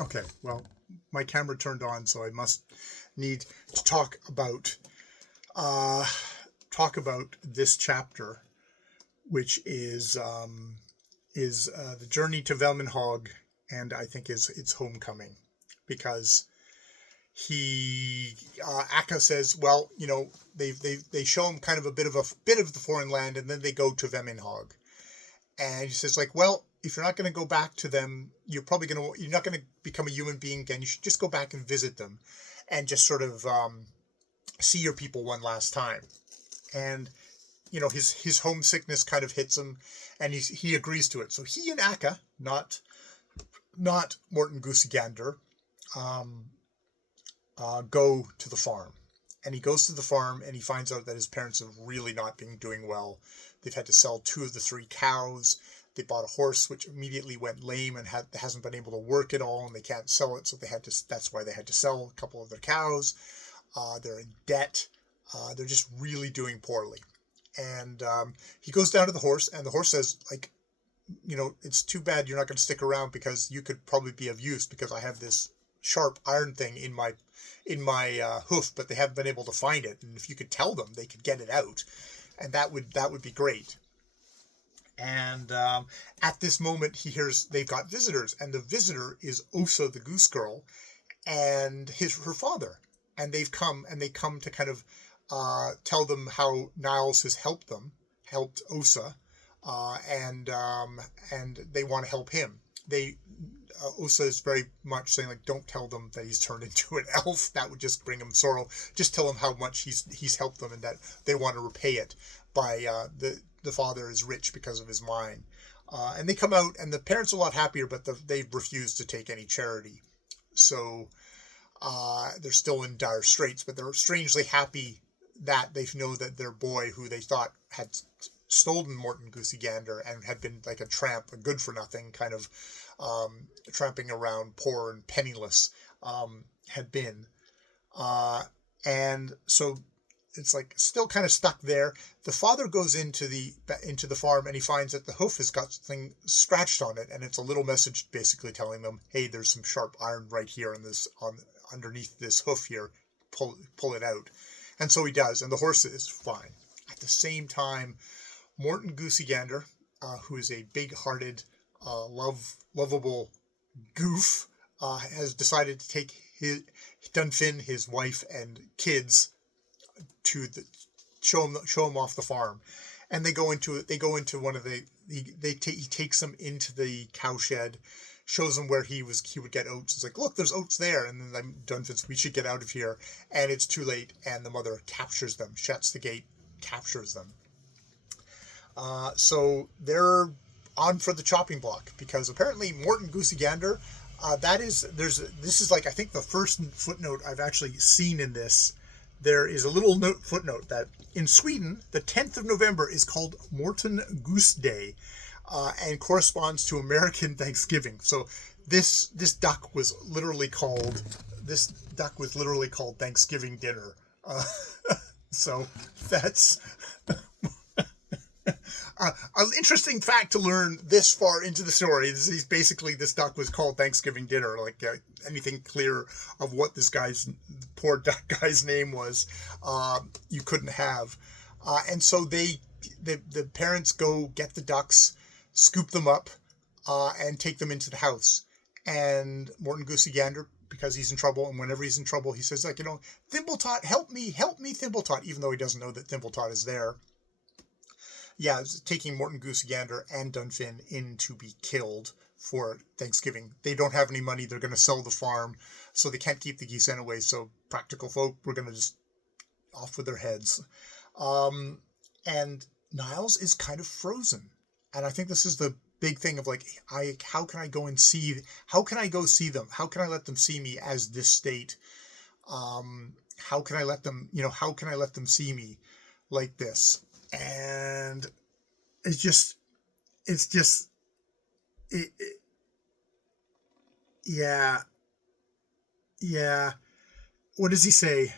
Okay, well, my camera turned on, so I must need to talk about this chapter, which is the journey to Velmenhog, and I think is its homecoming, because he Akka says, well, they show him kind of a bit of the foreign land, and then they go to Velmenhog, and he says, like, well, if you're not going to go back to them, you're not going to become a human being again. You should just go back and visit them, and just sort of see your people one last time. And his homesickness kind of hits him, and he agrees to it. So he and Akka, not Morton Goosey Gander, go to the farm. And he goes to the farm, and he finds out that his parents have really not been doing well. They've had to sell 2 of the 3 cows. They bought a horse which immediately went lame and hasn't been able to work at all, and they can't sell it, so that's why they had to sell a couple of their cows. They're in debt. They're just really doing poorly. And he goes down to the horse, and the horse says, like, it's too bad you're not going to stick around, because you could probably be of use, because I have this sharp iron thing in my hoof, but they haven't been able to find it. And if you could tell them, they could get it out, and that would be great. And at this moment, he hears they've got visitors, and the visitor is Osa, the goose girl, and her father. And they come to kind of tell them how Niles has helped Osa, and they want to help him. Osa is very much saying, like, don't tell them that he's turned into an elf. That would just bring him sorrow. Just tell him how much he's helped them, and that they want to repay it by the father is rich because of his mine. And they come out, and the parents are a lot happier, but they refuse to take any charity. So they're still in dire straits, but they're strangely happy that they know that their boy, who they thought had stolen Morton Goosey Gander and had been like a tramp, a good-for-nothing kind of tramping around, poor and penniless, had been. And so it's like still kind of stuck there. The father goes into the farm, and he finds that the hoof has got something scratched on it, and it's a little message basically telling them, hey, there's some sharp iron right here underneath this hoof here. Pull it out. And so he does, and the horse is fine. At the same time, Morton Goosey Gander, who is a big-hearted, lovable goof, has decided to take Dunfin, his wife, and kids to show him off the farm. And they go into one of he takes them into the cowshed, shows them where he would get oats. It's like, look, there's oats there. And then Dunfin's, we should get out of here. And it's too late, and the mother captures them, shuts the gate, captures them. So they're on for the chopping block, because apparently Morton Goosey Gander, this is like, I think the first footnote I've actually seen in this. There is a little footnote that in Sweden, the 10th of November is called Morton Goose Day, and corresponds to American Thanksgiving. So this duck was literally called Thanksgiving dinner. So that's an interesting fact to learn this far into the story. This duck was called Thanksgiving dinner. Like anything clear of what this poor duck guy's name was, you couldn't have. And so the parents go get the ducks, scoop them up, and take them into the house. And Morton Goosey Gander, because he's in trouble, and whenever he's in trouble, he says, like, Thimbletot, help me, Thimbletot, even though he doesn't know that Thimbletot is there. Yeah, taking Morton Goosey Gander and Dunfin in to be killed for Thanksgiving. They don't have any money. They're going to sell the farm, so they can't keep the geese anyway. So practical folk, we're going to just off with their heads. And Niles is kind of frozen. And I think this is the big thing of like, how can I go see them? How can I let them see me as this state? How can I let them see me like this? And yeah. What does he say?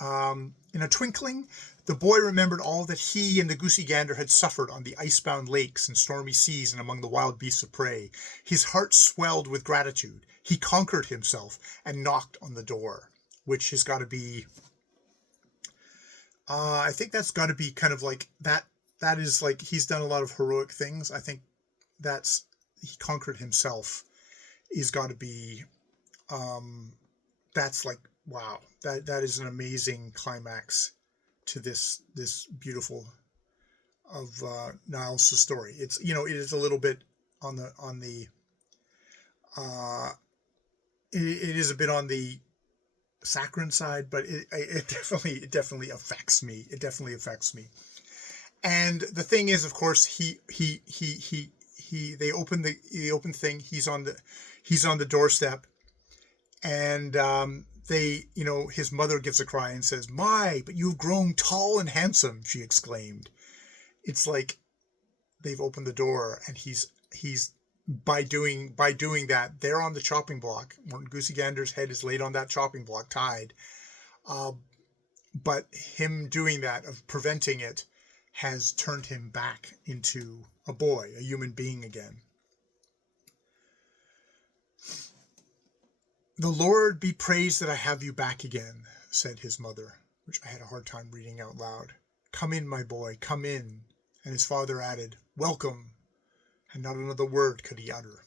In a twinkling, the boy remembered all that he and the Goosey Gander had suffered on the icebound lakes and stormy seas and among the wild beasts of prey. His heart swelled with gratitude. he conquered himself and knocked on the door, which has got to be, I think that's got to be kind of like that. That is like, he's done a lot of heroic things. I think that's, he conquered himself. He's got to be, that's like, wow, that is an amazing climax to this beautiful of Niles' story. It's, you know, it is a little bit on the it is a bit on the saccharine side, but it definitely affects me. It definitely affects me. And the thing is, of course, they open the thing. He's on the doorstep, and they, you know, his mother gives a cry and says, "My, but you've grown tall and handsome," she exclaimed. It's like they've opened the door, and he's by doing that, they're on the chopping block. Morton Goosey Gander's head is laid on that chopping block, tied. But him doing that, of preventing it, has turned him back into a boy, a human being again. "The Lord be praised that I have you back again," said his mother, which I had a hard time reading out loud. "Come in, my boy, come in." And his father added, "Welcome." And not another word could he utter.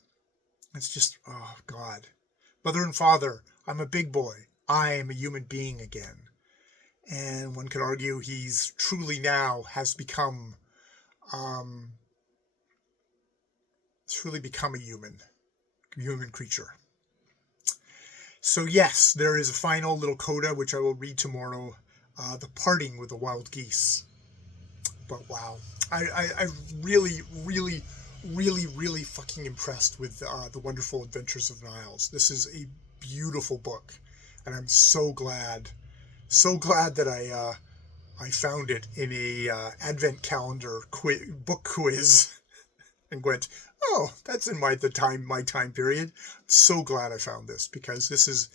It's just, oh, God. Mother and father, I'm a big boy. I am a human being again. And one could argue he's truly now has become, truly become a human creature. So yes, there is a final little coda, which I will read tomorrow, the parting with the wild geese. But wow, I really fucking impressed with the Wonderful Adventures of Niles. This is a beautiful book, and I'm so glad that I found it in a advent calendar book quiz and went, oh, that's in my time period. I'm so glad I found this, because this is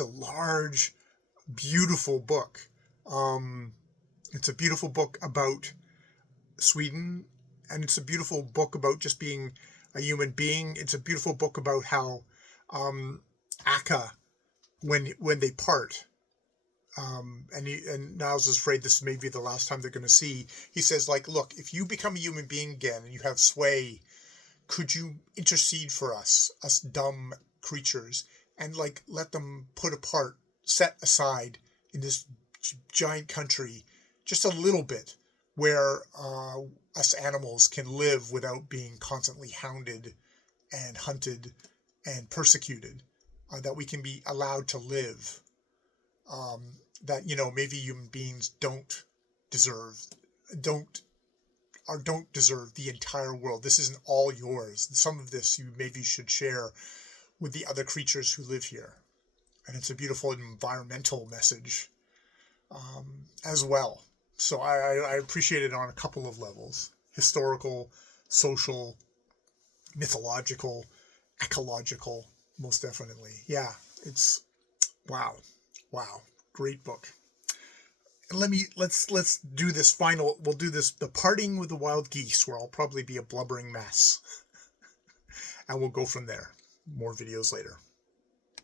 a large, beautiful book. It's a beautiful book about Sweden, and it's a beautiful book about just being a human being. It's a beautiful book about how Akka, when they part, and Niles is afraid this may be the last time they're going to see. He says, like, look, if you become a human being again and you have sway, could you intercede for us dumb creatures, and like let them set aside in this giant country just a little bit, where us animals can live without being constantly hounded and hunted and persecuted, that we can be allowed to live, that, you know, maybe human beings don't deserve the entire world. This isn't all yours. Some of this you maybe should share with the other creatures who live here. And it's a beautiful environmental message as well. So I appreciate it on a couple of levels: historical, social, mythological, ecological, most definitely. Yeah, it's wow, great book. And let's do this final. We'll do this, the parting with the wild geese, where I'll probably be a blubbering mess, and we'll go from there. More videos later.